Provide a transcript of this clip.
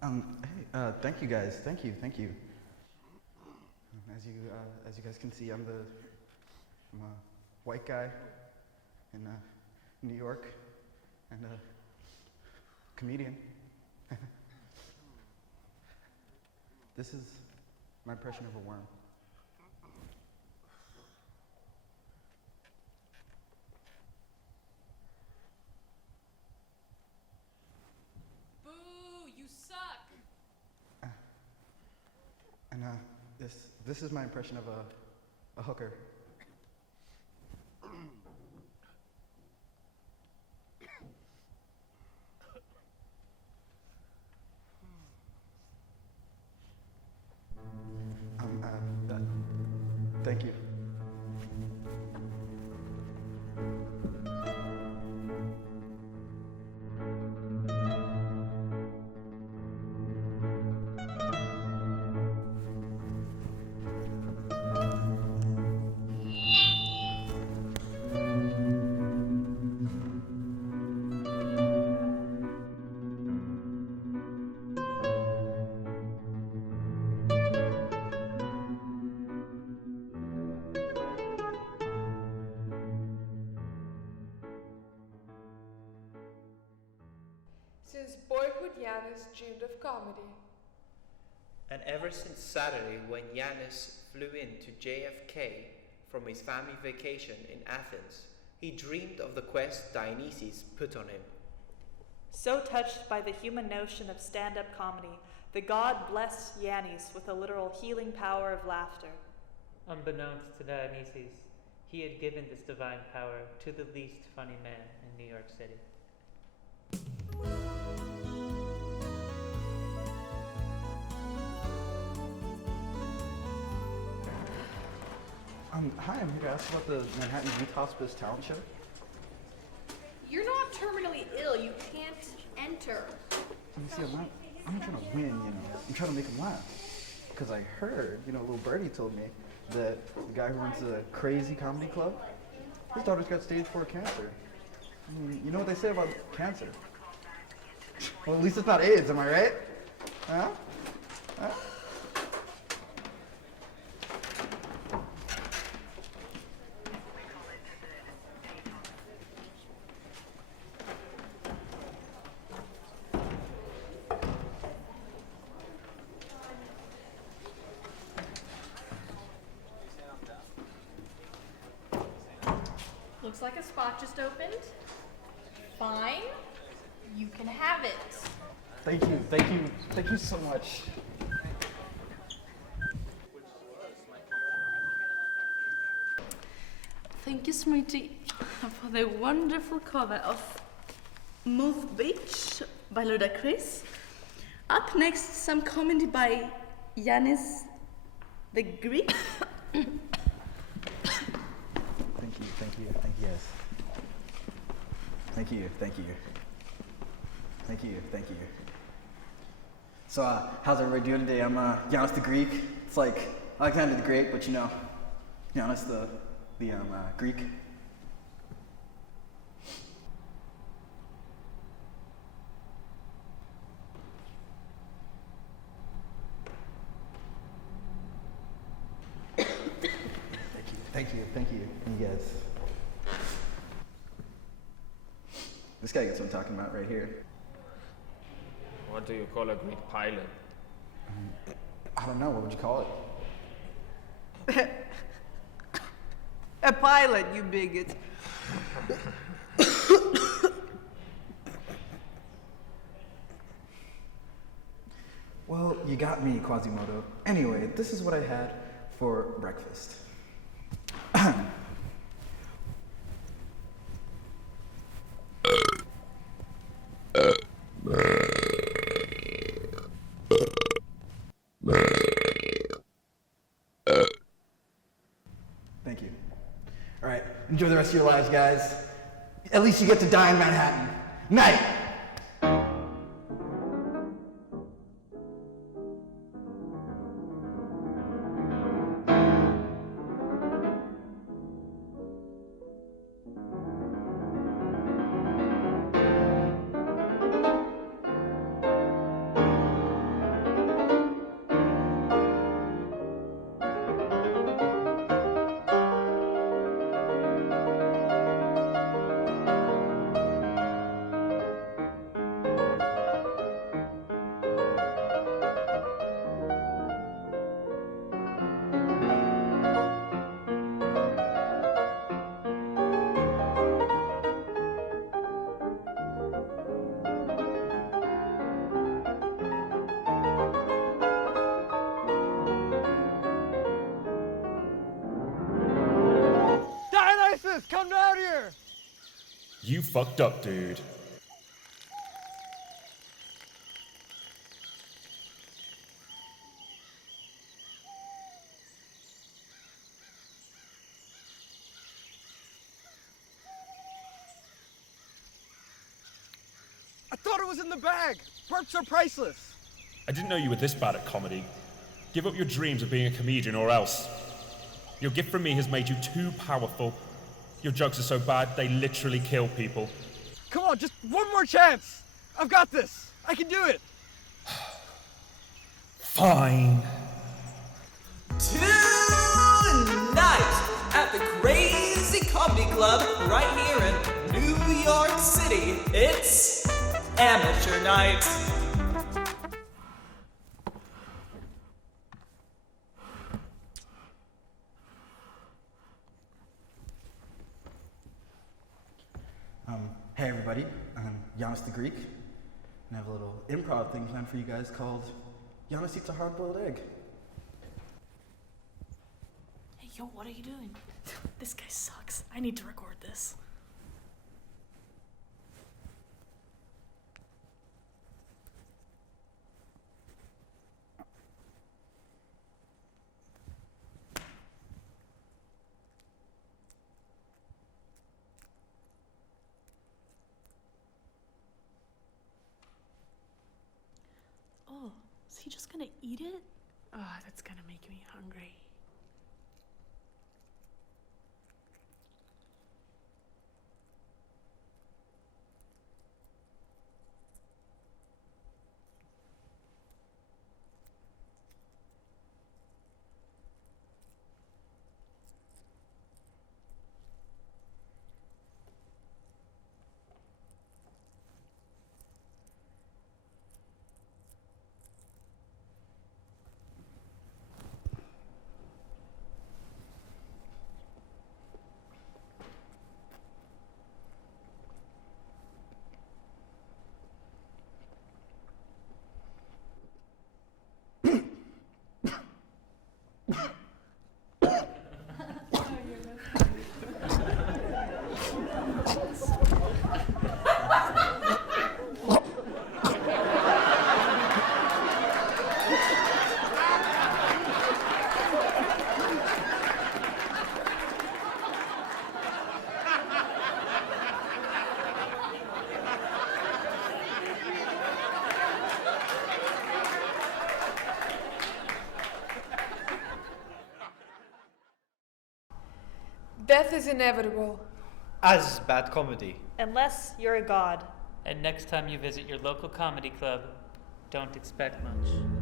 Thank you guys. Thank you. As you guys can see, I'm a white guy in New York and a comedian. This is my impression of a worm. Boo! You suck! And this is my impression of a hooker. Thank you. Since boyhood, Yiannis dreamed of comedy. And ever since Saturday, when Yiannis flew into JFK from his family vacation in Athens, he dreamed of the quest Dionysus put on him. So touched by the human notion of stand-up comedy, the god blessed Yiannis with a literal healing power of laughter. Unbeknownst to Dionysus, he had given this divine power to the least funny man in New York City. Hi, I'm here to ask about the Manhattan Youth Hospice talent show. You're not terminally ill. You can't enter. You see, I'm not trying to win, I'm trying to make them laugh. Because I heard, a little birdie told me that the guy who runs the crazy comedy club, his daughter's got stage 4 cancer. You know what they say about cancer? Well, at least it's not AIDS, am I right? Huh? Looks like a spot just opened. Fine. You can have it. Thank you so much. Thank you, Smitty, for the wonderful cover of Move Beach by Ludacris. Up next, some comedy by Yiannis the Greek. Thank you, yes. Thank you. So, how's everybody doing today? I'm Yiannis the Greek. It's like Alexander the Great, but Yiannis the Greek. Thank you, you guys. This guy gets what I'm talking about right here. What do you call a Greek pilot? I don't know, what would you call it? A pilot, you bigot. Well, you got me, Quasimodo. Anyway, this is what I had for breakfast. Thank you. All right, enjoy the rest of your lives, guys. At least you get to die in Manhattan. Night! You fucked up, dude. I thought it was in the bag. Perps are priceless. I didn't know you were this bad at comedy. Give up your dreams of being a comedian or else. Your gift from me has made you too powerful. Your jokes are so bad, they literally kill people. Come on, just one more chance. I've got this. I can do it. Fine. Tonight at the Crazy Comedy Club right here in New York City, it's Amateur Night. Hey everybody, I'm Yiannis the Greek, and I have a little improv thing planned for you guys called Yiannis Eats a Hard-Boiled Egg. Hey, yo, what are you doing? This guy sucks. I need to record this. Oh, is he just gonna eat it? Oh, that's gonna make me hungry. Death is inevitable. As is bad comedy. Unless you're a god. And next time you visit your local comedy club, don't expect much.